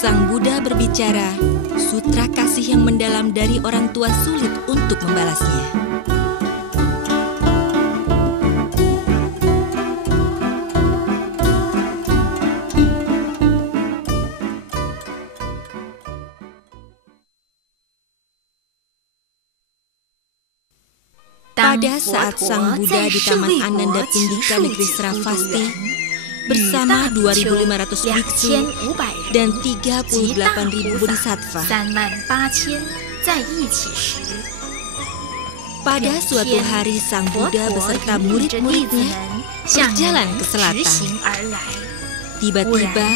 Sang Buddha berbicara, sutra kasih yang mendalam dari orang tua sulit untuk membalasnya. Pada saat Sang Buddha di Taman Ananda Pindika negeri Sravasti bersama 2.500 biksu dan 38.000 bodhisattva. Pada suatu hari Sang Buddha beserta murid-muridnya berjalan ke selatan. Tiba-tiba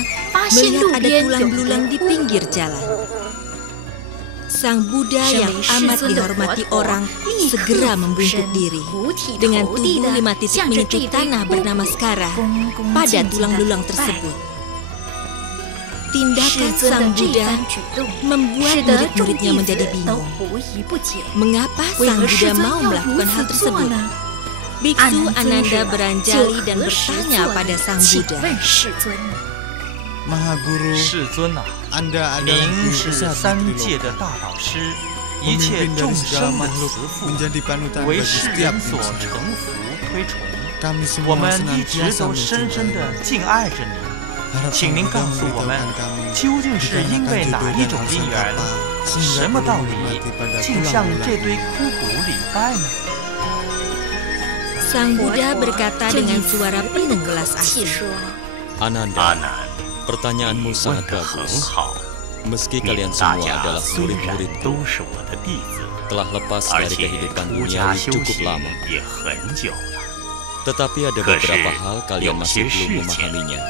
melihat ada tulang belulang di pinggir jalan. Sang Buddha yang amat dihormati orang segera membungkuk diri dengan tubuh 5 titik menyentuh tanah bernama Skara pada tulang belulang tersebut. Tindakan Sang Buddha membuat murid-muridnya menjadi bingung. Mengapa Sang Buddha mau melakukan hal tersebut? Biksu Ananda beranjali dan bertanya pada Sang Buddha. Maha Guru, Anda adalah guru besar negeri Loka. Pemimpin dari segala makhluk menjadi panutan bagi setiap insan. Kami semua senantiasa mencintai. Harap Sang Buddha memberitahukan kami dikarenakan jodoh dan alasan apa sehingga perlu menghormati pada tulang belulang. Sang Buddha berkata dengan suara penuh belas asih. Ananda, pertanyaanmu sangat bagus. Meski kalian semua adalah murid-muridku, telah lepas dari kehidupan duniawi cukup lama. Tetapi ada beberapa hal kalian masih belum memahaminya.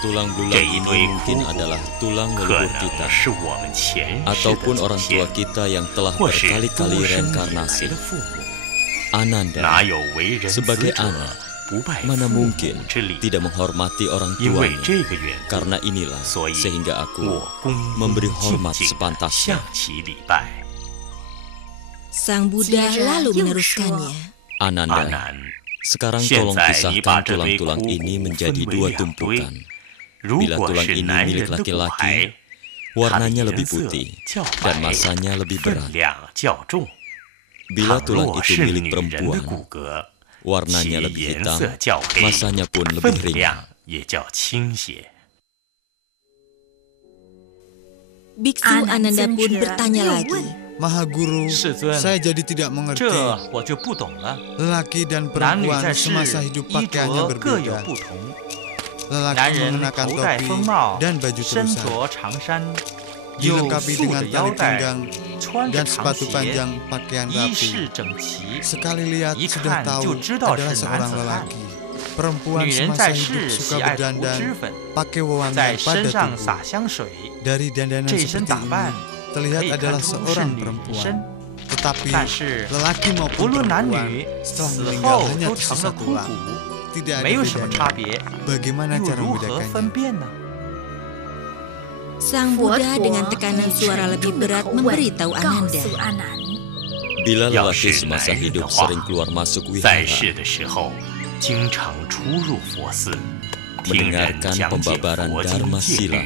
Tulang belulang ini mungkin adalah tulang leluhur kita, ataupun orang tua kita yang telah berkali-kali reinkarnasi. Ananda, sebagai anak, mana mungkin tidak menghormati orang tuanya. Karena inilah sehingga aku memberi hormat sepantasnya. Sang Buddha lalu meneruskannya. Ananda, sekarang tolong pisahkan tulang-tulang ini menjadi 2 tumpukan. Bila tulang ini milik laki-laki, warnanya lebih putih dan masanya lebih berat. Bila tulang itu milik perempuan, warnanya lebih hitam, masanya pun lebih ringan. Biksu Ananda pun bertanya lagi. Maha Guru, saya jadi tidak mengerti. Lelaki dan perempuan semasa hidup pakaiannya berbeda. Lelaki mengenakan topi dan baju terusan, dilengkapi dengan tali pinggang dan sepatu panjang pakaian rapi. Sekali lihat sudah tahu adalah seorang lelaki. Perempuan semasa hidup suka berdandan, pakai wewangian pada tubuh. Dari dandanan seperti ini, terlihat adalah seorang perempuan. Tetapi lelaki maupun perempuan setelah meninggal hanya tersisa tulang. Tidak ada bedanya. Bagaimana cara membedakannya? Sang Buddha dengan tekanan suara lebih berat memberitahu Ananda. Bila lelaki semasa hidup sering keluar masuk wihara, mendengarkan pembabaran Dharma Sila,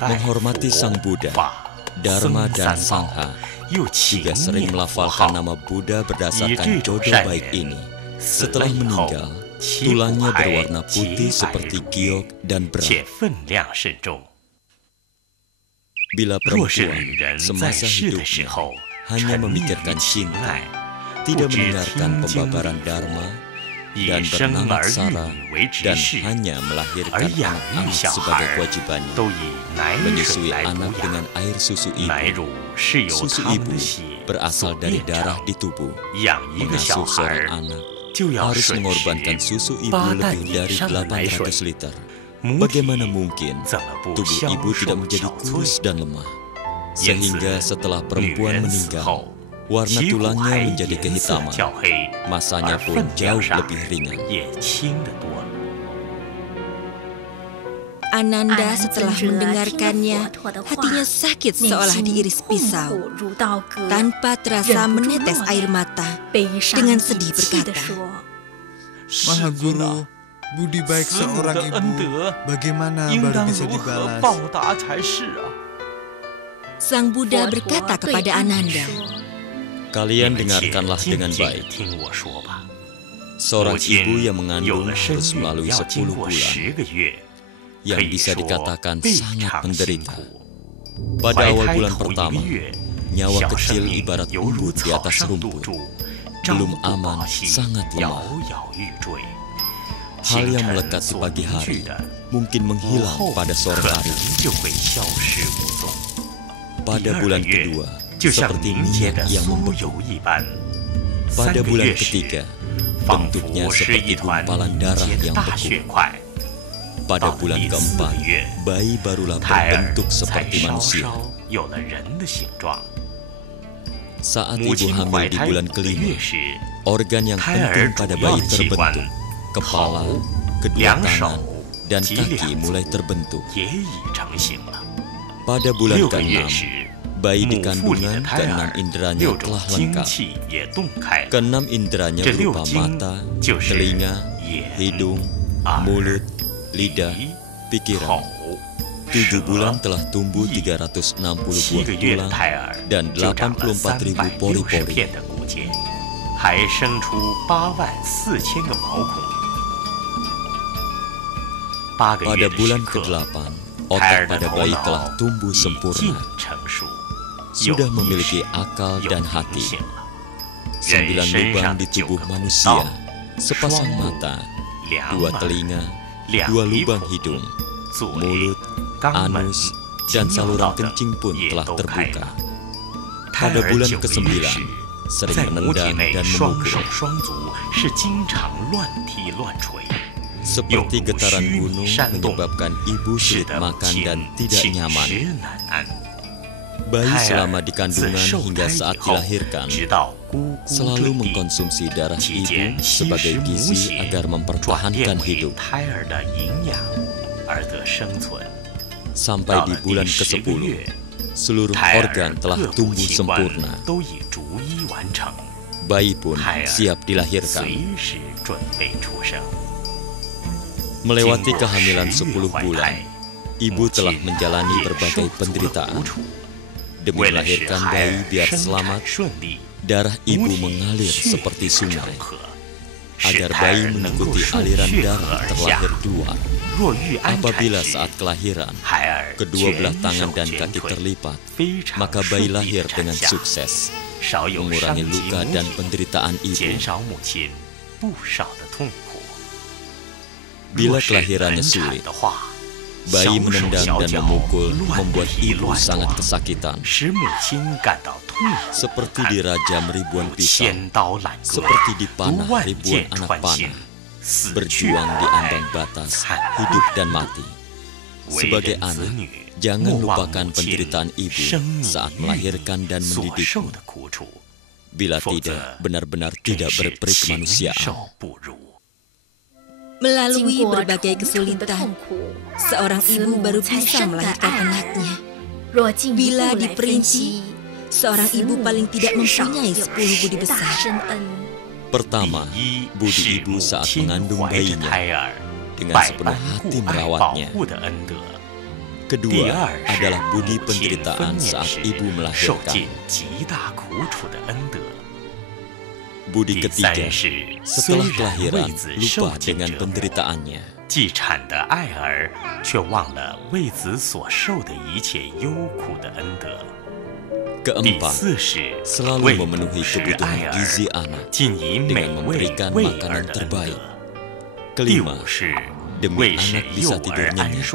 menghormati Sang Buddha, Dharma dan Sangha, juga sering melafalkan nama Buddha berdasarkan jodoh baik ini. Setelah meninggal, tulangnya berwarna putih seperti giok dan berat. Bila perempuan semasa hidupnya hanya memikirkan cinta, tidak mendengarkan pembabaran Dharma, dan bernama Sara, dan hanya melahirkan anak-anak sebagai kewajibannya, menyusui anak dengan air susu ibu. Susu ibu berasal dari darah di tubuh. Mengasuh seorang anak harus mengorbankan susu ibu lebih dari 800 liter. Bagaimana mungkin tubuh ibu tidak menjadi kurus dan lemah? Sehingga setelah perempuan meninggal, warna tulangnya menjadi kehitaman, masanya pun jauh lebih ringan. Ananda setelah mendengarkannya, hatinya sakit seolah diiris pisau. Tanpa terasa menetes air mata, dengan sedih berkata, Maha Guru, Budi baik seorang ibu, bagaimana baru bisa dibalas? Sang Buddha berkata kepada Ananda, kalian dengarkanlah dengan baik. Seorang ibu yang mengandung harus melalui 10 bulan, yang bisa dikatakan sangat menderita. Pada awal bulan pertama, nyawa kecil ibarat embun di atas rumput, belum aman, sangat lemah. Hal yang melekat di pagi hari mungkin menghilang pada sore hari. Pada bulan kedua, seperti minyak yang membeku. Pada bulan ketiga, bentuknya seperti gumpalan darah yang beku. Pada bulan keempat, bayi barulah berbentuk seperti manusia. Saat ibu hamil di bulan kelima, organ yang penting pada bayi terbentuk. Kepala, kedua tangan, dan kaki mulai terbentuk. Pada bulan ke-6, bayi di kandungan ke-6 inderanya telah lengkap. Ke-6 inderanya berupa mata, telinga, hidung, mulut, lidah, pikiran. 7 bulan telah tumbuh 360 buah tulang dan 84.000 pori-pori. Pada bulan ke-8, otak pada bayi telah tumbuh sempurna. Sudah memiliki akal dan hati. 9 lubang di tubuh manusia, sepasang mata, 2 telinga, 2 lubang hidung, mulut, anus, dan saluran kencing pun telah terbuka. Pada bulan ke-9, sering menendang dan memukul. Seperti getaran gunung menyebabkan ibu sulit makan dan tidak nyaman. Bayi selama di kandungan hingga saat dilahirkan selalu mengkonsumsi darah ibu sebagai gizi agar mempertahankan hidup. Sampai di bulan ke-10, seluruh organ telah tumbuh sempurna. Bayi pun siap dilahirkan. Melewati kehamilan 10 bulan, ibu telah menjalani berbagai penderitaan. Demi melahirkan bayi biar selamat, darah ibu mengalir seperti sungai. Agar bayi mengikuti aliran darah terlahir 2. Apabila saat kelahiran, kedua belah tangan dan kaki terlipat, maka bayi lahir dengan sukses, mengurangi luka dan penderitaan ibu. Bila kelahirannya sulit, bayi menendang dan memukul membuat ibu sangat kesakitan. Seperti dirajam ribuan pisau, seperti dipanah ribuan anak panah, berjuang di ambang batas hidup dan mati. Sebagai anak, jangan lupakan penderitaan ibu saat melahirkan dan mendidikmu. Bila tidak, benar-benar tidak berperi kemanusiaan. Melalui berbagai kesulitan, seorang ibu baru bisa melahirkan anaknya. Bila diperinci, seorang ibu paling tidak mempunyai 10 budi besar. Pertama, budi ibu saat mengandung bayinya, dengan sepenuh hati merawatnya. Kedua adalah budi penderitaan saat ibu melahirkan. Budi ketiga, setelah kelahiran lupa dengan penderitaannya. Keempat, selalu memenuhi kebutuhan gizi anak dengan memberikan makanan terbaik. Kelima, demi anak bisa tidur nyenyak,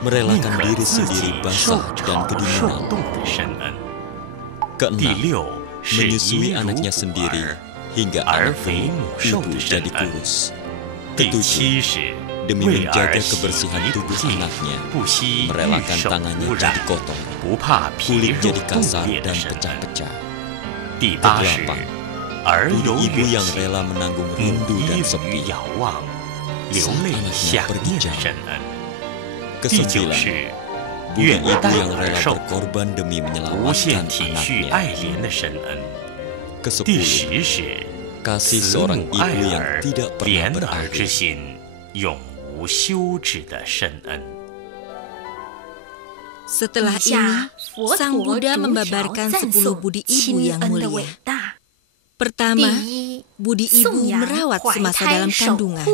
merelakan diri sendiri basah dan kedinginan. Keenam, menyusui anaknya sendiri hingga anak ibu jadi kurus. Ketujuh, demi menjaga kebersihan tubuh anaknya, merelakan tangannya jadi kotor, kulit jadi kasar dan pecah-pecah. Kedelapan, budi ibu yang rela menanggung rindu dan sepi saat anaknya pergi jauh. Kesembilan, budi ibu yang rela berkorban demi menyelamatkan anaknya. Kesepuluh, kasih seorang ibu yang tidak pernah berakhir. 永无休止的深恩。 Setelah ini, Sang Buddha membabarkan 10 budi ibu yang mulia. Pertama, budi ibu merawat semasa dalam kandungan.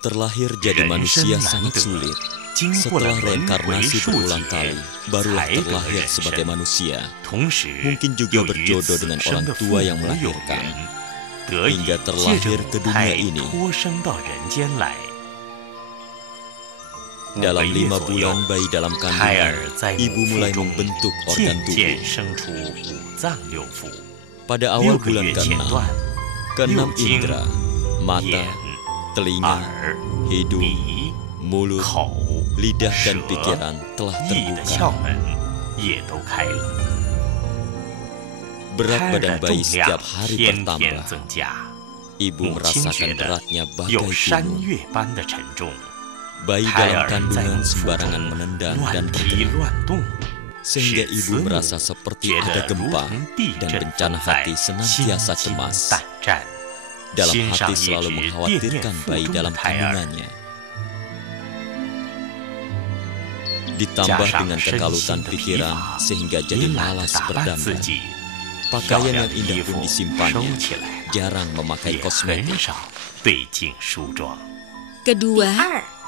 Terlahir jadi manusia sangat sulit. Setelah reinkarnasi berulang kali, barulah terlahir sebagai manusia. Mungkin juga berjodoh dengan orang tua yang melahirkan, hingga terlahir ke dunia ini. Dalam 5 bulan bayi dalam kandungan, ibu mulai membentuk organ tubuh. Pada awal bulan ke-6 indera, mata, telinga, hidung, mulut, lidah dan pikiran telah terbuka. Berat badan bayi setiap hari bertambah. Ibu merasakan beratnya bagai gunung. Bayi dalam kandungan sembarangan menendang dan bergerak, sehingga ibu merasa seperti ada gempa dan bencana hati senantiasa cemas. Dalam hati selalu mengkhawatirkan bayi dalam kandungannya. Ditambah dengan kekalutan pikiran sehingga jadi malas berdandan. Pakaian yang indah pun disimpannya, jarang memakai kosmetik. Kedua,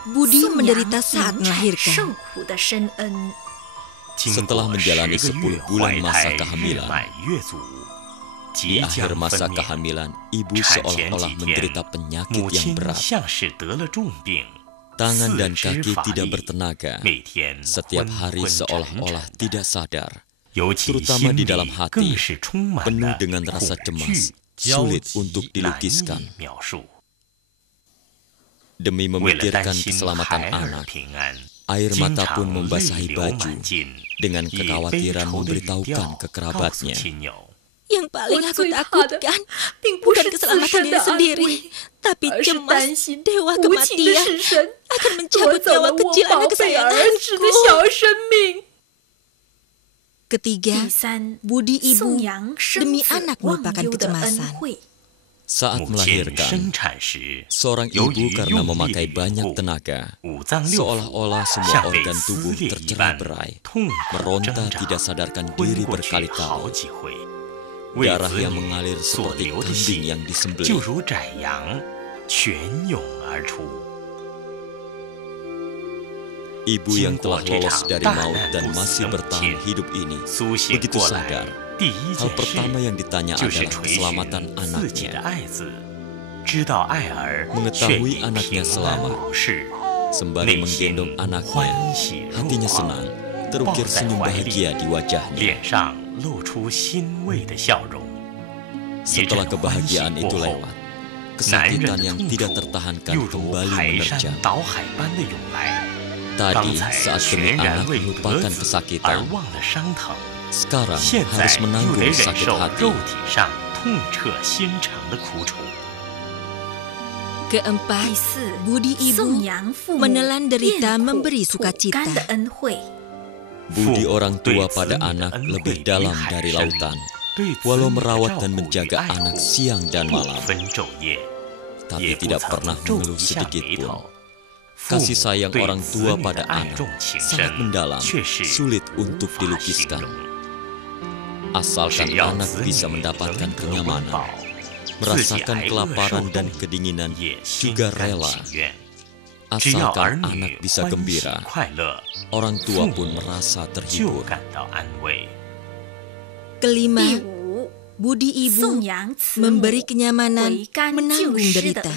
budi menderita saat melahirkan. Setelah menjalani 10 bulan masa kehamilan, di akhir masa kehamilan, ibu seolah-olah menderita penyakit yang berat. Tangan dan kaki tidak bertenaga, setiap hari seolah-olah tidak sadar, terutama di dalam hati, penuh dengan rasa cemas, sulit untuk dilukiskan. Demi memikirkan keselamatan anak, air mata pun membasahi baju dengan kekhawatiran memberitahukan ke kerabatnya. Yang paling aku takutkan bukan keselamatan diri sendiri, tapi cemas dewa kematian akan mencabut nyawa kecil anak kesayanganku. Ketiga, budi ibu demi anak melupakan kecemasan. Saat melahirkan, seorang ibu karena memakai banyak tenaga, seolah-olah semua organ tubuh tercerai-berai, meronta tidak sadarkan diri berkali-kali. Darah yang mengalir seperti kambing yang disembelih. Ibu yang telah lolos dari maut dan masih bertahan hidup ini, begitu sadar. Hal pertama yang ditanya adalah keselamatan anaknya. Mengetahui anaknya selamat, sembari menggendong anaknya, hatinya senang, terukir senyum bahagia di wajahnya. Setelah kebahagiaan itu lewat, kesakitan yang tidak tertahankan kembali menerjang. Tadi saat demi anak melupakan kesakitan, sekarang harus menanggung sakit hati. Keempat, budi ibu menelan derita memberi sukacita. Budi orang tua pada anak lebih dalam dari lautan, walau merawat dan menjaga anak siang dan malam, tapi tidak pernah mengeluh sedikit pun. Kasih sayang orang tua pada anak sangat mendalam, sulit untuk dilukiskan. Asalkan anak bisa mendapatkan kenyamanan, merasakan kelaparan dan kedinginan, juga rela. Asalkan anak bisa gembira, orang tua pun merasa terhibur. Kelima, budi ibu memberi kenyamanan, menanggung derita.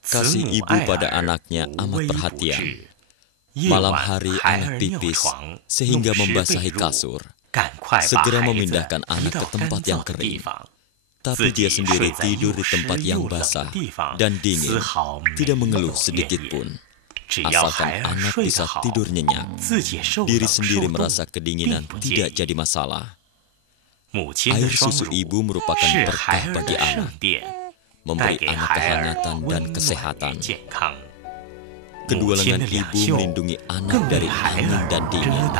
Kasih ibu pada anaknya amat perhatian. Malam hari anak pipis sehingga membasahi kasur. Segera memindahkan anak ke tempat yang kering. Tapi dia sendiri tidur di tempat yang basah dan dingin, tidak mengeluh sedikit pun. Asalkan anak bisa tidur nyenyak, diri sendiri merasa kedinginan tidak jadi masalah. Air susu ibu merupakan berkah bagi anak, memberi anak kehangatan dan kesehatan. Kedua lengan ibu melindungi anak dari angin dan dingin.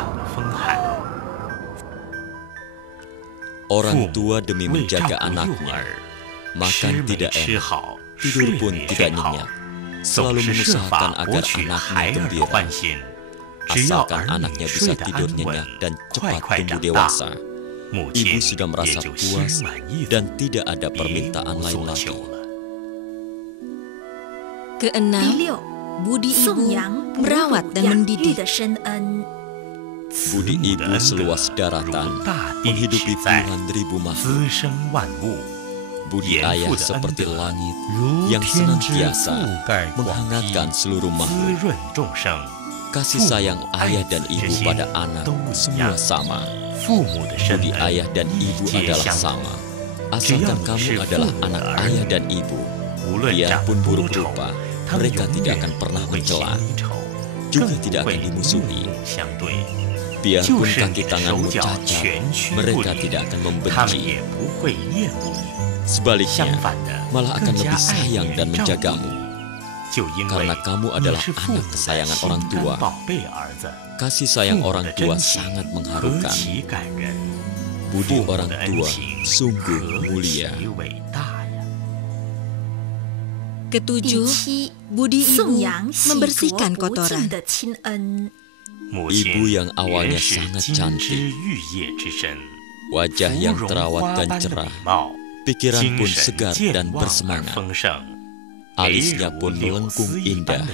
Orang tua demi menjaga anaknya, makan tidak enak, tidur pun tidak nyenyak, selalu mengusahakan agar anaknya gembira. Asalkan anaknya bisa tidur nyenyak dan cepat tumbuh dewasa, ibu sudah merasa puas dan tidak ada permintaan lain lagi. Keenam, budi ibu merawat dan mendidik. Budi ibu seluas daratan, menghidupi puluhan ribu makhluk. Budi ayah seperti langit yang senantiasa menghangatkan seluruh makhluk. Kasih sayang ayah dan ibu pada anak semua sama. Budi ayah dan ibu adalah sama. Asalkan kamu adalah anak ayah dan ibu, biarpun buruk rupa, mereka tidak akan pernah mencela, juga tidak akan dimusuhi. Biarpun kaki tanganmu cacat, mereka tidak akan membenci. Sebaliknya, malah akan lebih sayang dan menjagamu. Karena kamu adalah anak kesayangan orang tua. Kasih sayang orang tua sangat mengharukan. Budi orang tua sungguh mulia. Ketujuh, budi ibu membersihkan kotoran. Ibu yang awalnya sangat cantik, wajah yang terawat dan cerah, pikiran pun segar dan bersemangat. Alisnya pun melengkung indah,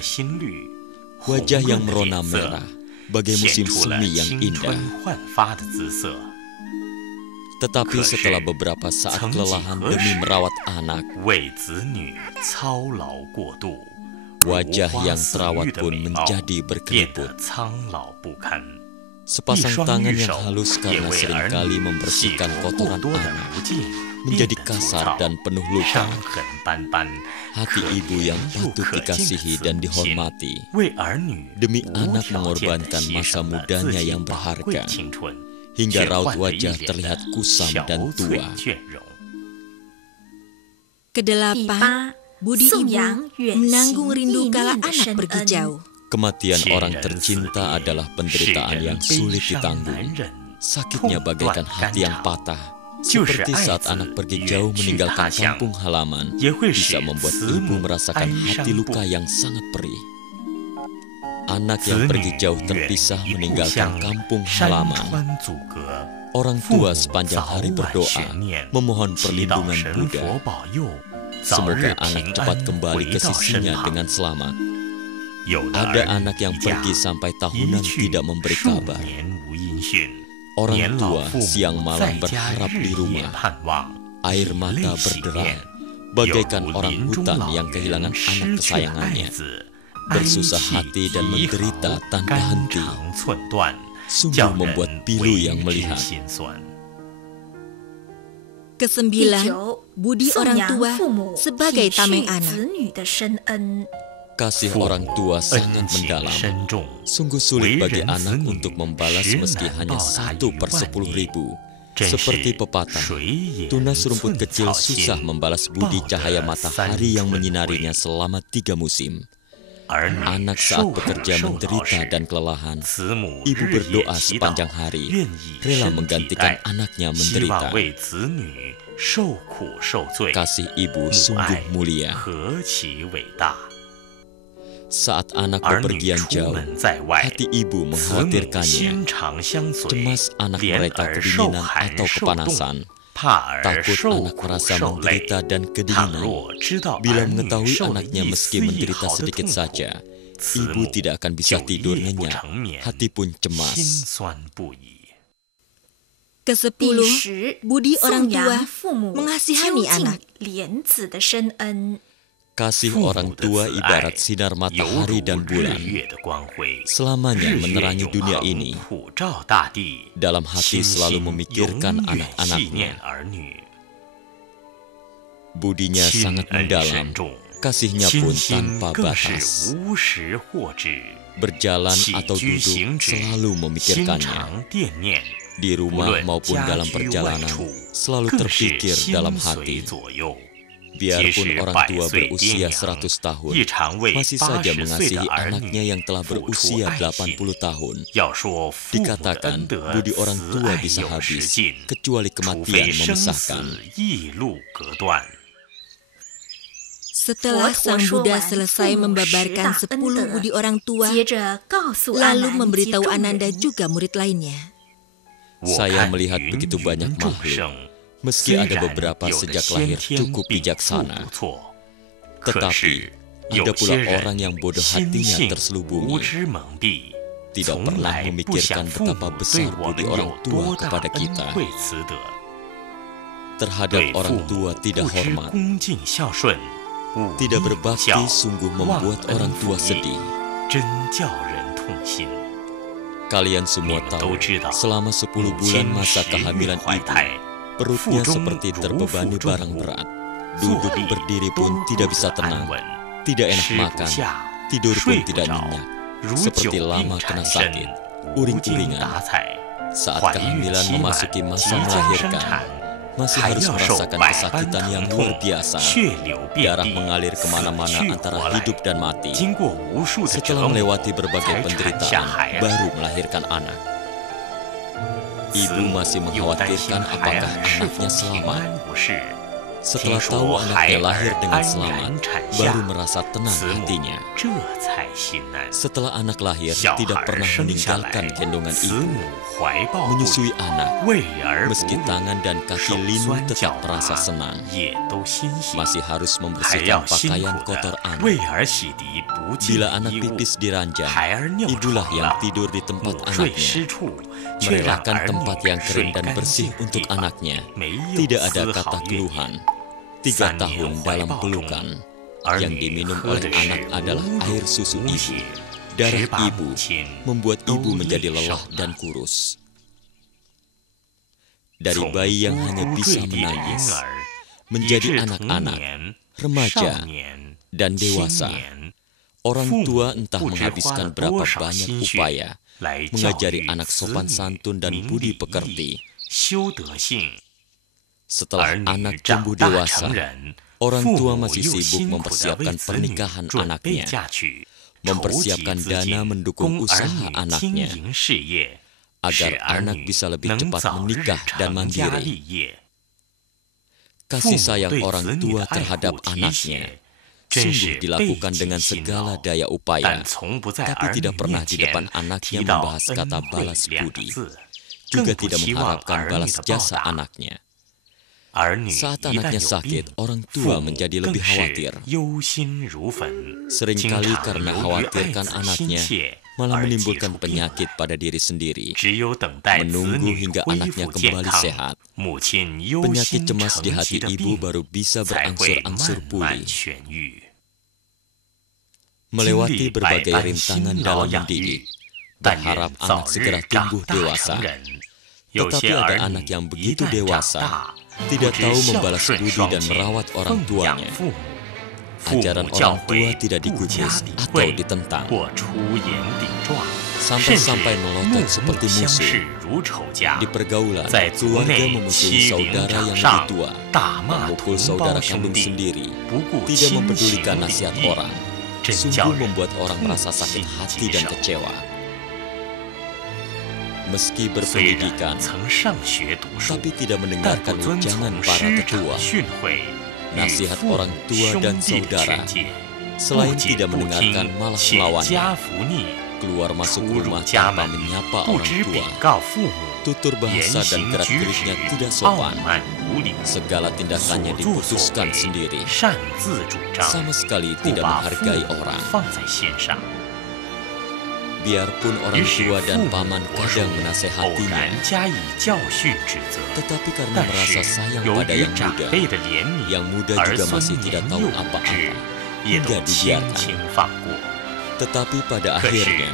wajah yang merona merah, bagai musim semi yang indah. Tetapi setelah beberapa saat kelelahan demi merawat anak, wajah yang terawat pun menjadi berkeriput. Sepasang tangan yang halus karena seringkali membersihkan kotoran anak menjadi kasar dan penuh luka. Hati ibu yang patut dikasihi dan dihormati, demi anak mengorbankan masa mudanya yang berharga, hingga raut wajah terlihat kusam dan tua. Kedelapan, budi ibu menanggung rindu kala anak pergi jauh. Kematian orang tercinta adalah penderitaan yang sulit ditanggung. Sakitnya bagaikan hati yang patah. Seperti saat anak pergi jauh meninggalkan kampung halaman, bisa membuat ibu merasakan hati luka yang sangat perih. Anak yang pergi jauh terpisah meninggalkan kampung halaman. Orang tua sepanjang hari berdoa, memohon perlindungan Buddha. Semoga anak cepat kembali ke sisinya dengan selamat. Ada anak yang pergi sampai tahunan tidak memberi kabar. Orang tua siang malam berharap di rumah. Air mata berderai, bagaikan orang hutan yang kehilangan anak kesayangannya. Bersusah hati dan menderita tanpa henti. Sungguh membuat pilu yang melihat. Kesembilan, budi orang tua sebagai tameng anak. Kasih orang tua sangat mendalam. Sungguh sulit bagi anak untuk membalas meski hanya 1/10.000. Seperti pepatah, tunas rumput kecil susah membalas budi cahaya matahari yang menyinarinya selama 3 musim. Anak saat bekerja menderita dan kelelahan, ibu berdoa sepanjang hari, rela menggantikan anaknya menderita. Kasih ibu sungguh mulia. Saat anak bepergian jauh, hati ibu mengkhawatirkannya. Cemas anak mereka kedinginan atau kepanasan. Takut anak merasa menderita dan kedinginan. Bila mengetahui anaknya meski menderita sedikit saja, ibu tidak akan bisa tidur nyenyak, hati pun cemas. Kesepuluh, budi orang tua mengasihani anak. Kasih orang tua ibarat sinar matahari dan bulan, selamanya menerangi dunia ini. Dalam hati selalu memikirkan anak-anaknya. Budinya sangat mendalam, kasihnya pun tanpa batas. Berjalan atau duduk selalu memikirkannya. Di rumah maupun dalam perjalanan, selalu terpikir dalam hati. Biarpun orang tua berusia 100 tahun, masih saja mengasihi anaknya yang telah berusia 80 tahun. Dikatakan, budi orang tua bisa habis, kecuali kematian memisahkan. Setelah Sang Buddha selesai membabarkan 10 budi orang tua, lalu memberitahu Ananda juga murid lainnya. Saya melihat begitu banyak makhluk, meski ada beberapa sejak lahir cukup bijaksana. Tetapi, ada pula orang yang bodoh hatinya terselubungi, tidak pernah memikirkan betapa besar budi orang tua kepada kita. Terhadap orang tua tidak hormat, tidak berbakti sungguh membuat orang tua sedih. Kalian semua tahu, selama 10 bulan masa kehamilan ibu, perutnya seperti terbebani barang berat. Duduk berdiri pun tidak bisa tenang, tidak enak makan, tidur pun tidak nyenyak, seperti lama kena sakit, uring-uringan. Saat kehamilan memasuki masa melahirkan, masih harus merasakan kesakitan yang luar biasa. Darah mengalir kemana-mana antara hidup dan mati. Setelah melewati berbagai penderitaan, baru melahirkan anak. Ibu masih mengkhawatirkan apakah anaknya selamat. Setelah tahu anaknya lahir dengan selamat, baru merasa tenang hatinya. Setelah anak lahir, tidak pernah meninggalkan gendongan ibu, menyusui anak, meski tangan dan kaki linu tetap merasa senang. Masih harus membersihkan pakaian kotor anak. Bila anak pipis di ranjang, ibulah yang tidur di tempat anaknya, merelakan tempat yang kering dan bersih untuk anaknya. Tidak ada kata keluhan. 3 tahun dalam pelukan, yang diminum oleh anak adalah air susu ibu. Darah ibu membuat ibu menjadi lelah dan kurus. Dari bayi yang hanya bisa menangis, menjadi anak-anak, remaja, dan dewasa, orang tua entah menghabiskan berapa banyak upaya mengajari anak sopan santun dan budi pekerti. Setelah anak tumbuh dewasa, orang tua masih sibuk mempersiapkan pernikahan anaknya, mempersiapkan dana mendukung usaha anaknya, agar anak bisa lebih cepat menikah dan mandiri. Kasih sayang orang tua terhadap anaknya sungguh dilakukan dengan segala daya upaya, tapi tidak pernah di depan anaknya membahas kata balas budi, juga tidak mengharapkan balas jasa anaknya. Saat anaknya sakit, orang tua menjadi lebih khawatir. Seringkali karena khawatirkan anaknya, malah menimbulkan penyakit pada diri sendiri. Menunggu hingga anaknya kembali sehat, penyakit cemas di hati ibu baru bisa berangsur-angsur pulih. Melewati berbagai rintangan dalam mendidik, berharap anak segera tumbuh dewasa. Tetapi ada anak yang begitu dewasa, tidak tahu membalas budi dan merawat orang tuanya. Ajaran orang tua tidak digubris atau ditentang, sampai-sampai melotot seperti musuh. Di pergaulan, keluarga memusuhi saudara yang lebih tua, memukul saudara kandung sendiri, tidak mempedulikan nasihat orang. Sungguh membuat orang merasa sakit hati dan kecewa. Meski berpendidikan, tapi tidak mendengarkan wejangan para tetua, nasihat orang tua dan saudara, selain tidak mendengarkan malah melawannya. Keluar masuk rumah tanpa menyapa orang tua, tutur bahasa dan gerak-geriknya tidak sopan. Segala tindakannya diputuskan sendiri, sama sekali tidak menghargai orang. Biarpun orang tua dan paman kadang menasehatinya, tetapi karena merasa sayang pada yang muda juga masih tidak tahu apa-apa, hingga dibiarkan. Tetapi pada akhirnya,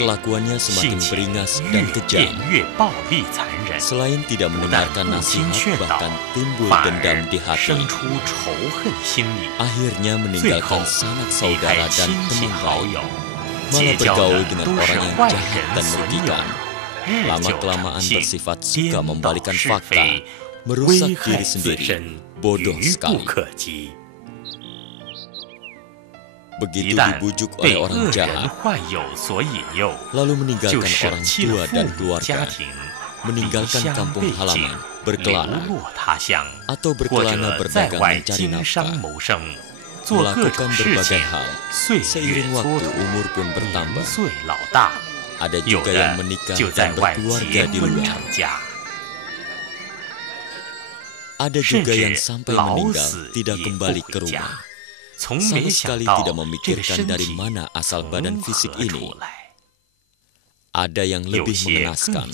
kelakuannya semakin beringas dan kejam. Selain tidak mendengarkan nasihat, bahkan timbul dendam di hati. Akhirnya meninggalkan sanak saudara dan teman baik, malah bergaul dengan orang yang jahat dan merugikan. Lama-kelamaan bersifat suka membalikan fakta, merusak diri sendiri. Bodoh sekali. Begitu dibujuk oleh orang jahat, lalu meninggalkan orang tua dan keluarga, meninggalkan kampung halaman, berkelana atau berkelana berdagang mencari nafkah, melakukan berbagai hal. Seiring waktu umur pun bertambah. Ada juga yang menikah dan berkeluarga di luar. Ada juga yang sampai meninggal tidak kembali ke rumah. Sama sekali tidak memikirkan dari mana asal badan fisik ini. Ada yang lebih mengenaskan,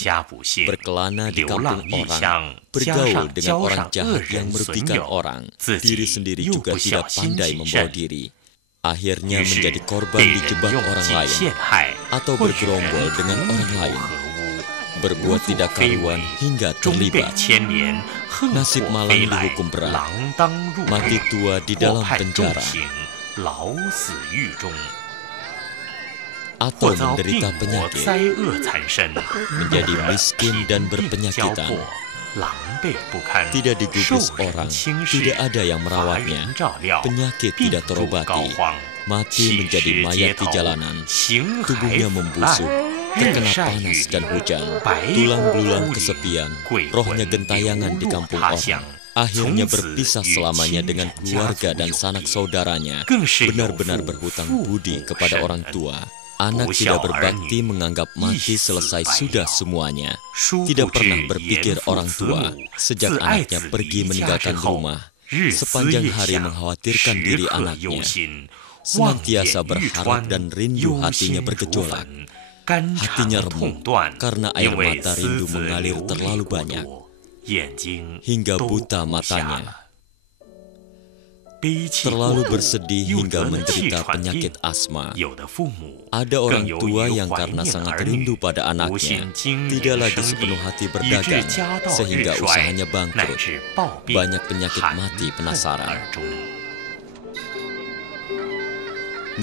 berkelana di kampung orang, bergaul dengan orang jahat yang merugikan orang, diri sendiri juga tidak pandai membawa diri. Akhirnya menjadi korban dijebak orang lain, atau bergerombol dengan orang lain. Berbuat tidak karuan hingga terlibat. Nasib malang dihukum berat, mati tua di dalam penjara, atau menderita penyakit, menjadi miskin dan berpenyakitan, tidak digubris orang, tidak ada yang merawatnya, penyakit tidak terobati, mati menjadi mayat di jalanan, tubuhnya membusuk, terkena panas dan hujan, tulang belulang kesepian, rohnya gentayangan di kampung orang. Akhirnya berpisah selamanya dengan keluarga dan sanak saudaranya, benar-benar berhutang budi kepada orang tua. Anak tidak berbakti menganggap mati selesai sudah semuanya. Tidak pernah berpikir orang tua sejak anaknya pergi meninggalkan rumah. Sepanjang hari mengkhawatirkan diri anaknya. Senantiasa berharap dan rindu hatinya bergejolak. Hatinya remuk karena air mata rindu mengalir terlalu banyak. Hingga buta matanya. Terlalu bersedih hingga menderita penyakit asma. Ada orang tua yang karena sangat rindu pada anaknya, tidak lagi sepenuh hati berdagang, sehingga usahanya bangkrut. Banyak penyakit mati penasaran.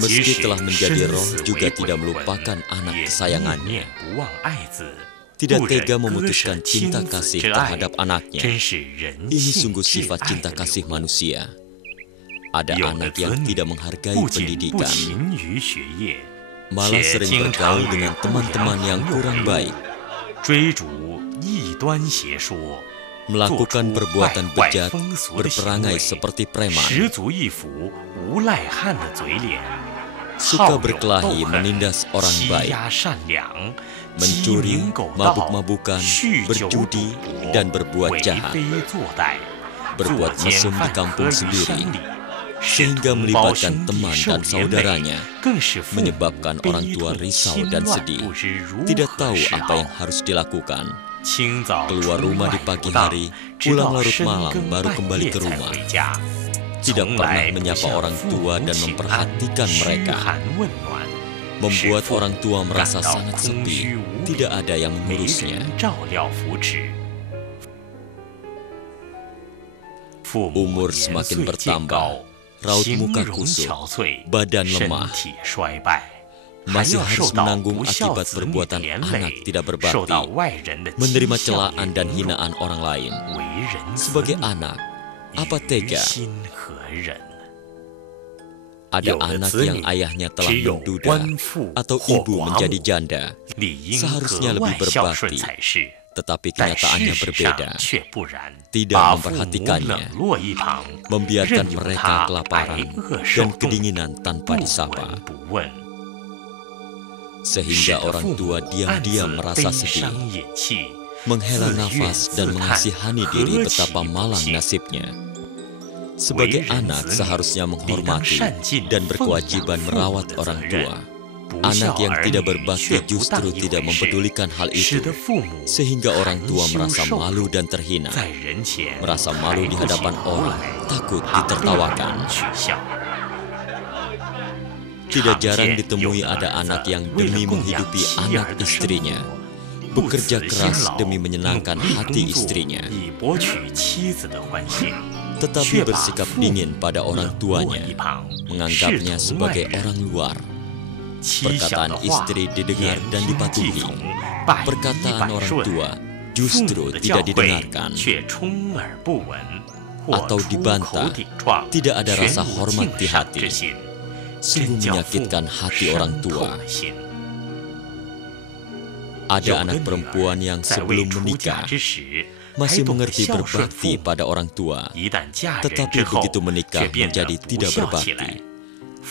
Meski telah menjadi roh, juga tidak melupakan anak kesayangannya. Tidak tega memutuskan cinta kasih terhadap anaknya. Ini sungguh sifat cinta kasih manusia. Ada anak yang tidak menghargai pendidikan, malah sering bergaul dengan teman-teman yang kurang baik, melakukan perbuatan bejat, berperangai seperti preman, suka berkelahi menindas orang baik, mencuri, mabuk-mabukan, berjudi, dan berbuat jahat, berbuat mesum di kampung sendiri, sehingga melibatkan teman dan saudaranya, menyebabkan orang tua risau dan sedih, tidak tahu apa yang harus dilakukan. Keluar rumah di pagi hari, pulang larut malam baru kembali ke rumah. Tidak pernah menyapa orang tua dan memperhatikan mereka. Membuat orang tua merasa sangat sepi, tidak ada yang mengurusnya. Umur semakin bertambah, raut muka kusut, badan lemah, masih harus menanggung akibat perbuatan anak tidak berbakti, menerima celaan dan hinaan orang lain. Sebagai anak, apa tega? Ada anak yang ayahnya telah menduda atau ibu menjadi janda, seharusnya lebih berbakti, tetapi kenyataannya berbeda. Tidak memperhatikannya, membiarkan mereka kelaparan dan kedinginan tanpa disapa. Sehingga orang tua diam-diam merasa sedih, menghela nafas dan mengasihani diri betapa malang nasibnya. Sebagai anak seharusnya menghormati dan berkewajiban merawat orang tua. Anak yang tidak berbakti justru tidak mempedulikan hal itu, sehingga orang tua merasa malu dan terhina, merasa malu di hadapan orang, takut ditertawakan. Tidak jarang ditemui ada anak yang demi menghidupi anak istrinya, bekerja keras demi menyenangkan hati istrinya, tetapi bersikap dingin pada orang tuanya, menganggapnya sebagai orang luar. Perkataan istri didengar dan dipatuhi. Perkataan orang tua justru tidak didengarkan atau dibantah. Tidak ada rasa hormat di hati. Sungguh menyakitkan hati orang tua. Ada anak perempuan yang sebelum menikah masih mengerti berbakti pada orang tua, tetapi begitu menikah menjadi tidak berbakti.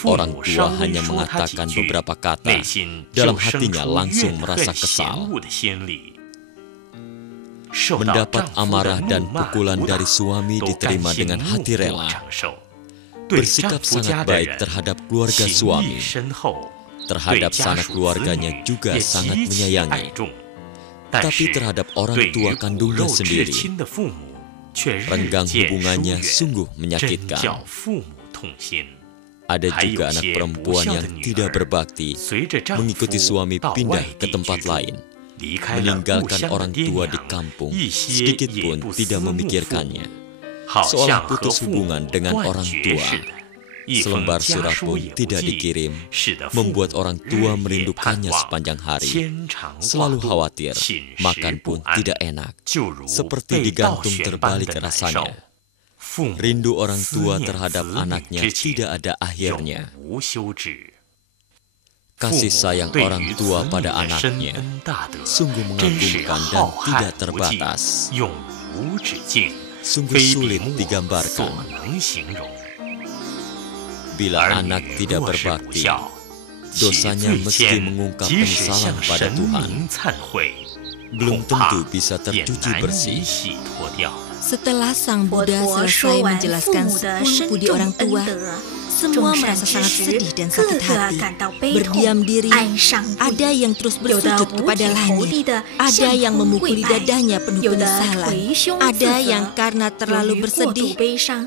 Orang tua hanya mengatakan beberapa kata, dalam hatinya langsung merasa kesal. Mendapat amarah dan pukulan dari suami diterima dengan hati rela. Bersikap sangat baik terhadap keluarga suami, terhadap sanak keluarganya juga sangat menyayangi. Tapi terhadap orang tua kandungnya sendiri, renggang hubungannya sungguh menyakitkan. Ada juga anak perempuan yang tidak berbakti, mengikuti suami pindah ke tempat lain, meninggalkan orang tua di kampung, sedikit pun tidak memikirkannya, seolah putus hubungan dengan orang tua. Selembar surat pun tidak dikirim, membuat orang tua merindukannya sepanjang hari. Selalu khawatir, makan pun tidak enak, seperti digantung terbalik rasanya. Rindu orang tua terhadap anaknya tidak ada akhirnya. Kasih sayang orang tua pada anaknya sungguh mengagumkan dan tidak terbatas. Sungguh sulit digambarkan. Bila anak tidak berbakti, dosanya meski mengungkap penyesalan pada Tuhan, belum tentu bisa tercuci bersih. Setelah Sang Buddha selesai menjelaskan 10 budi orang tua, semua merasa sangat sedih dan sakit hati, berdiam diri. Ada yang terus bersujud kepada langit, ada yang memukuli dadanya penuh penyesalan, ada yang karena terlalu bersedih,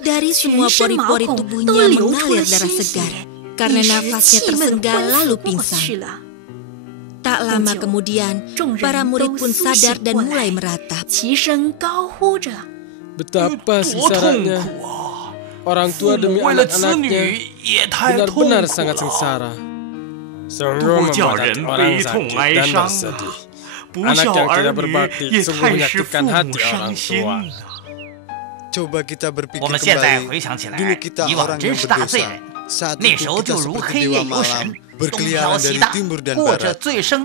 dari semua pori-pori tubuhnya mengalir darah segar, karena nafasnya tersengal lalu pingsan. Tak lama kemudian, para murid pun sadar dan mulai meratap. Betapa sengsaranya. Orang tua demi anak-anaknya benar-benar sangat sengsara. Sungguh membuat orang sakit dan bersedih. Anak yang tidak berbakti sungguh menyakitkan hati orang tua. Coba kita berpikir kembali, dulu kita orang yang berdosa. Saat itu kita seperti dewa malam, berkeliaran dari timur dan barat,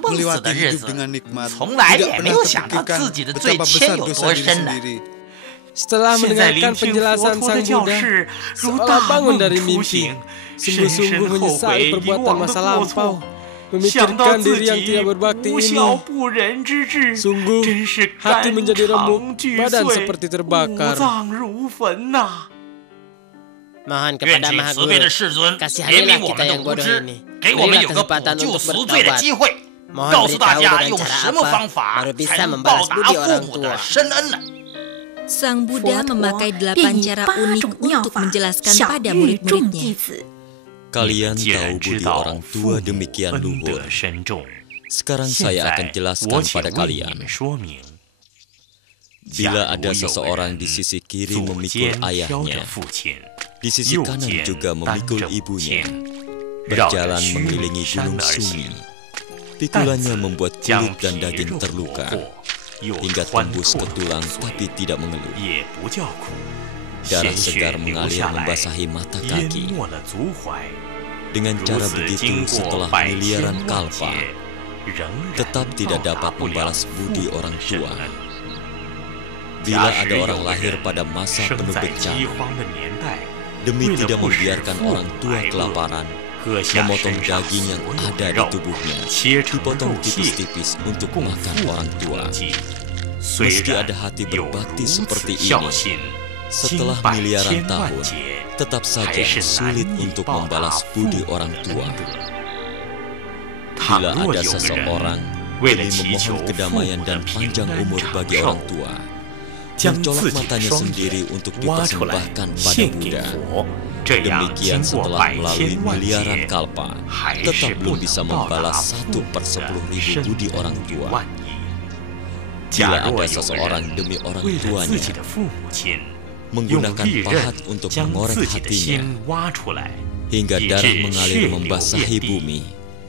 melewati hidup dengan nikmat, tidak pernah terpikirkan betapa besar dosa diri sendiri. Setelah mendengarkan penjelasan Sang Buddha, seolah bangun dari mimpi, sungguh-sungguh menyesali perbuatan masa lampau, memikirkan diri yang tidak berbakti ini. Sungguh, hati menjadi remuk, badan seperti terbakar. Mohon kepada Maha Guru, kasihanilah kita yang bodoh ini. Berilah kesempatan untuk bertobat. Mohon beritahu dengan cara apa baru bisa membalas budi orang tua. Sang Buddha memakai 8 cara unik untuk menjelaskan pada murid-muridnya. Kalian tahu budi orang tua demikian luhur. Sekarang saya akan jelaskan pada kalian. Bila ada seseorang di sisi kiri memikul ayahnya, di sisi kanan juga memikul ibunya, berjalan mengelilingi gunung Sumi, pikulannya membuat kulit dan daging terluka, hingga tembus ke tulang tapi tidak mengeluh. Darah segar mengalir membasahi mata kaki. Dengan cara begitu, setelah miliaran kalpa, tetap tidak dapat membalas budi orang tua. Bila ada orang lahir pada masa penuh bencana, demi tidak membiarkan orang tua kelaparan, memotong daging yang ada di tubuhnya, dipotong tipis-tipis untuk makan orang tua. Meski ada hati berbakti seperti ini, setelah miliaran tahun, tetap saja sulit untuk membalas budi orang tua. Bila ada seseorang demi memohon kedamaian dan panjang umur bagi orang tua, mencolok matanya sendiri untuk dipersembahkan pada Buddha, demikian setelah melalui miliaran kalpa, tetap belum bisa membalas 1/10.000 budi orang tua. Bila ada seseorang demi orang tuanya menggunakan pahat untuk mengorek hatinya, hingga darah mengalir membasahi bumi,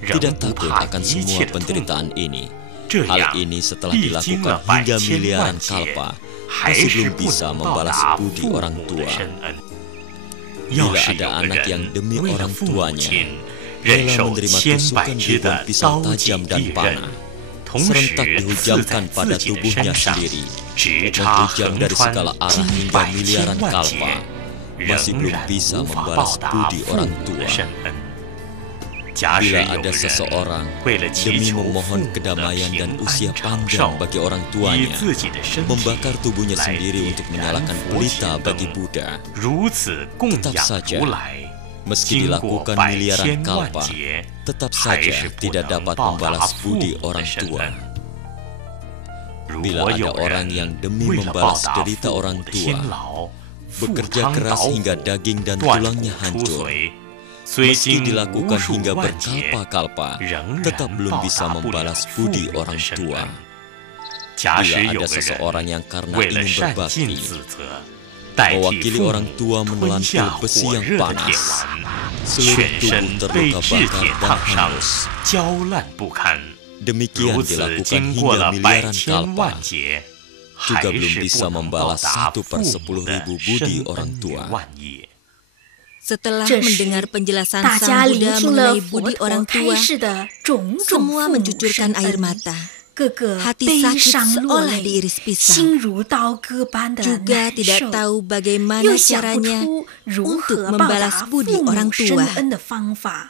tidak takut akan semua penderitaan ini. Hal ini setelah dilakukan hingga miliaran kalpa, masih belum bisa membalas budi orang tua. Bila ada anak yang demi orang tuanya rela menerima tusukan ribuan pisau tajam dan panah, serentak dihujamkan pada tubuhnya sendiri, menghujam dari segala arah hingga miliaran kalpa, masih belum bisa membalas budi orang tua. Bila ada seseorang demi memohon kedamaian dan usia panjang bagi orang tuanya, membakar tubuhnya sendiri untuk menyalakan pelita bagi Buddha, tetap saja, meski dilakukan miliaran kalpa, tetap saja tidak dapat membalas budi orang tua. Bila ada orang yang demi membalas derita orang tua, bekerja keras hingga daging dan tulangnya hancur, meski dilakukan hingga berkalpa-kalpa, tetap belum bisa membalas budi orang tua. Bila ada seseorang yang karena ingin berbakti, mewakili orang tua menelan pil besi yang panas, seluruh tubuh terluka bakar dan hangus. Demikian dilakukan hingga miliaran kalpa, juga belum bisa membalas 1/10.000 budi orang tua. Setelah mendengar penjelasan Sang Buddha mengenai budi orang tua, semua mencucurkan air mata. Hati sakit seolah diiris pisau. Juga tidak tahu bagaimana caranya untuk membalas budi orang tua.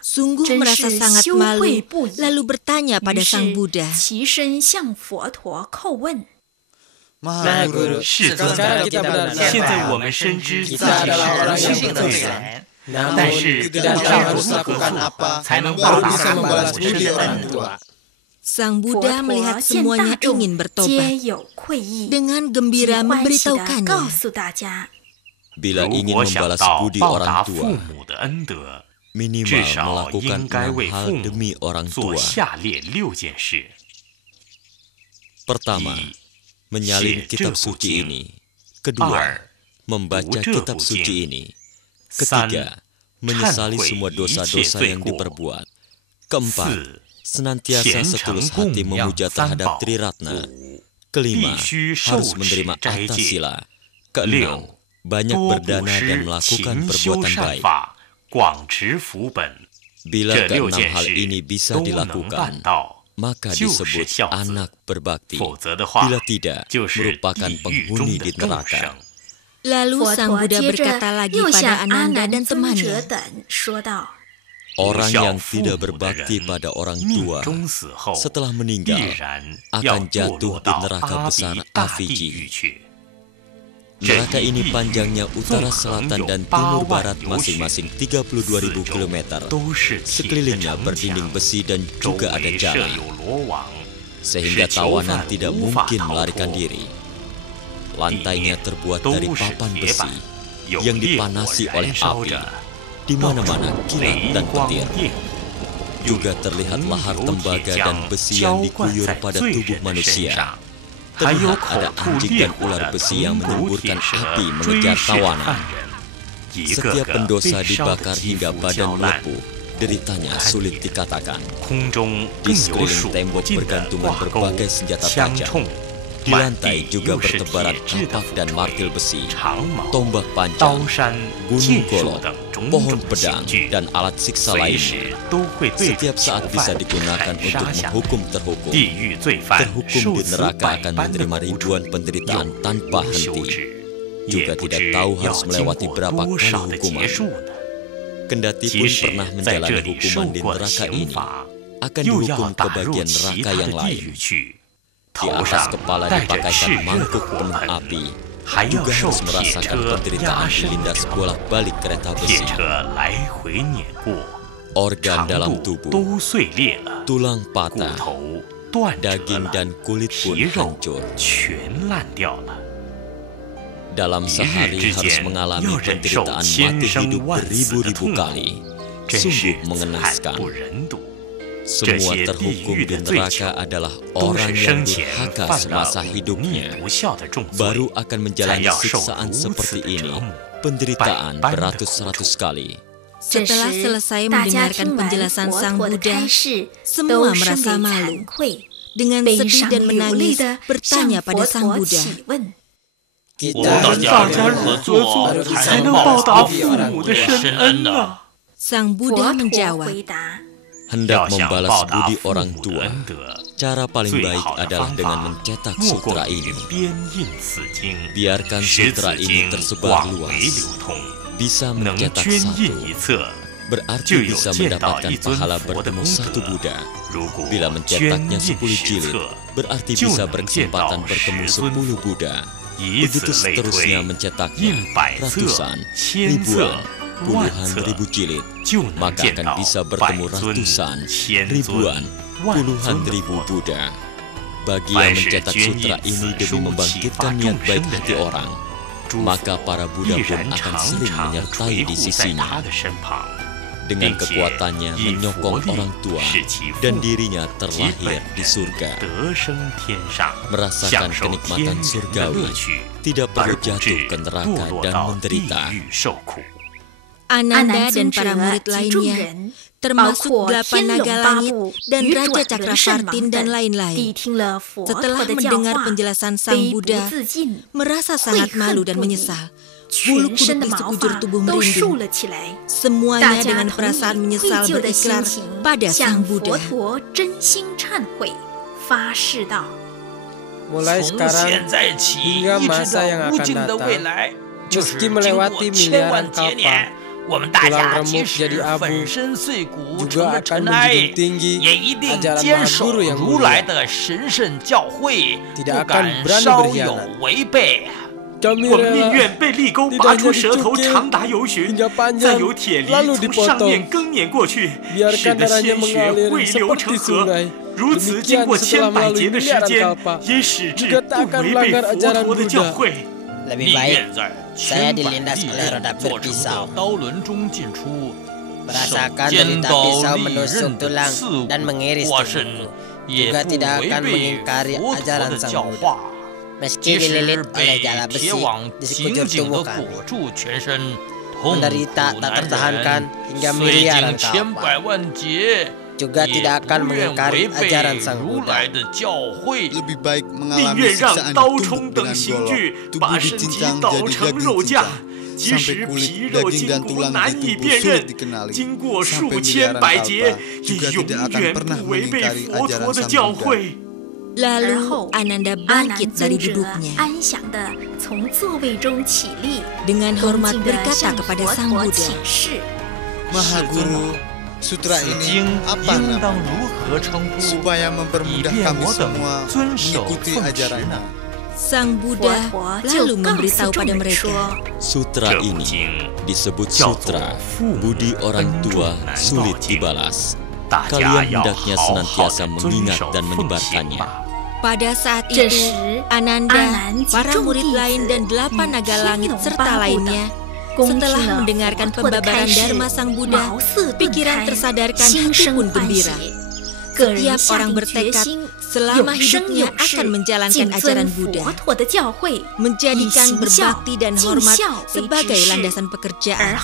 Sungguh merasa sangat malu, lalu bertanya pada Sang Buddha. Maha Guru, sekarang kita benar-benar kita adalah orang yang berdosa. Namun tidak tahu harus lakukan apa baru bisa membalas budi orang tua. Sang Buddha melihat semuanya ingin bertobat. Dengan gembira memberitahukannya, bila ingin membalas budi orang tua, minimal melakukan 6 hal demi orang tua. Pertama, menyalin kitab suci ini. Kedua, membaca kitab suci ini. Ketiga, menyesali semua dosa-dosa yang diperbuat. Keempat, senantiasa setulus hati memuja terhadap Triratna. Kelima, harus menerima atas sila. Keenam, banyak berdana dan melakukan perbuatan baik. Bila keenam hal ini bisa dilakukan, maka disebut anak berbakti. Bila tidak, merupakan penghuni di neraka. Lalu Sang Buddha berkata lagi pada Ananda dan temannya, orang yang tidak berbakti pada orang tua setelah meninggal akan jatuh di neraka besar Aviji. Neraka ini panjangnya utara, selatan, dan timur barat masing-masing 32.000 km. Sekelilingnya berdinding besi dan juga ada jalan, sehingga tawanan tidak mungkin melarikan diri. Lantainya terbuat dari papan besi yang dipanasi oleh api. Di mana-mana kilat dan petir. Juga terlihat lahar tembaga dan besi yang dikuyur pada tubuh manusia. Terlihat ada anjing dan ular besi yang menyemburkan api mengejar tawanan. Setiap pendosa dibakar hingga badan melepuh. Deritanya sulit dikatakan. Di sekeliling tembok bergantungan berbagai senjata tajam. Di lantai juga bertebaran kapak dan martil besi, tombak panjang, gunung golok, pohon pedang, dan alat siksa lainnya. Setiap saat bisa digunakan untuk menghukum terhukum. Terhukum di neraka akan menerima ribuan penderitaan tanpa henti. Juga tidak tahu harus melewati berapa kali hukuman. Kendati pun pernah menjalani hukuman di neraka ini, akan dihukum ke bagian neraka yang lain. Di atas kepala dipakaikan mangkuk penuh api, juga harus merasakan penderitaan dilindas bolak-balik kereta besi. Organ dalam tubuh, tulang patah, daging dan kulit pun hancur. Dalam sehari harus mengalami penderitaan mati hidup beribu-ribu kali. Sungguh mengenaskan. Semua terhukum di neraka adalah orang yang durhaka semasa hidupnya. Baru akan menjalani siksaan seperti ini, penderitaan beratus-ratus kali. Setelah selesai mendengarkan penjelasan Sang Buddha, semua merasa malu. Dengan sedih dan menangis, bertanya pada Sang Buddha, Sang Buddha menjawab, hendak membalas budi orang tua, Cara paling baik adalah dengan mencetak sutra ini. Biarkan sutra ini tersebar luas. Bisa mencetak satu, berarti bisa mendapatkan pahala bertemu satu Buddha. Bila mencetaknya 10 jilid, berarti bisa berkesempatan bertemu 10 Buddha. Begitu seterusnya mencetaknya ratusan, ribuan, puluhan ribu jilid, maka akan bisa bertemu ratusan, ribuan, puluhan ribu Buddha. Bagi yang mencetak sutra ini demi membangkitkan niat baik hati orang, maka para Buddha pun akan sering menyertai di sisinya. Dengan kekuatannya menyokong orang tua dan dirinya terlahir di surga. Merasakan kenikmatan surgawi, tidak perlu jatuh ke neraka dan menderita. Ananda dan para murid lainnya, termasuk 8 naga langit dan Raja Cakravartin dan lain-lain, setelah mendengar penjelasan Sang Buddha, merasa sangat malu dan menyesal. Bulu kuduk di sekujur tubuh merinding. Semuanya dengan perasaan menyesal berikrar pada Sang Buddha. Mulai sekarang hingga masa yang akan datang, meski melewati miliaran kalpa, tulang remuk jadi abu, juga akan menjunjung tinggi ajaran Mahaguru yang mulia. Tidak akan berani berkhianat. Kami rela tidak hanya dicukil hingga panjang lalu dipotong. Biarkan darahnya mengalir seperti sungai. Demikian setelah melalui miliaran kalpa, juga tak akan melanggar ajaran Buddha. Lebih baik saya dilindas oleh roda berpisau, merasakan derita pisau menusuk tulang dan mengiris tubuhku. Juga tidak akan mengingkari ajaran Sang Buddha. Meski dililit oleh jala besi di sekujur tubuh kami, menderita tak tertahankan hingga miliaran kalpa, juga tidak akan mengingkari ajaran Sang Buddha. Lebih baik mengalami siksaan tubuh dengan golok, tubuh dicincang jadi daging cincang, sampai kulit, daging dan tulang di tubuh sulit dikenali, sampai miliaran kalpa, juga tidak akan pernah mengingkari ajaran Sang Buddha. Lalu Ananda bangkit dari duduknya. Dengan hormat berkata kepada Sang Buddha, Mahaguru, sutra ini apa namanya? Supaya mempermudah kami semua mengikuti ajarannya. Sang Buddha lalu memberitahu pada mereka, sutra ini disebut sutra budi orang tua sulit dibalas. Kalian hendaknya senantiasa mengingat dan menyebarkannya. Pada saat itu, Ananda, para murid lain dan 8 naga langit serta lainnya, setelah mendengarkan pembabaran Dharma Sang Buddha, pikiran tersadarkan, hati pun gembira. Setiap orang bertekad selama hidupnya akan menjalankan ajaran Buddha, menjadikan berbakti dan hormat sebagai landasan pekerjaan.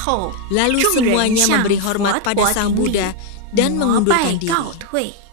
Lalu semuanya memberi hormat pada Sang Buddha dan mengundurkan diri.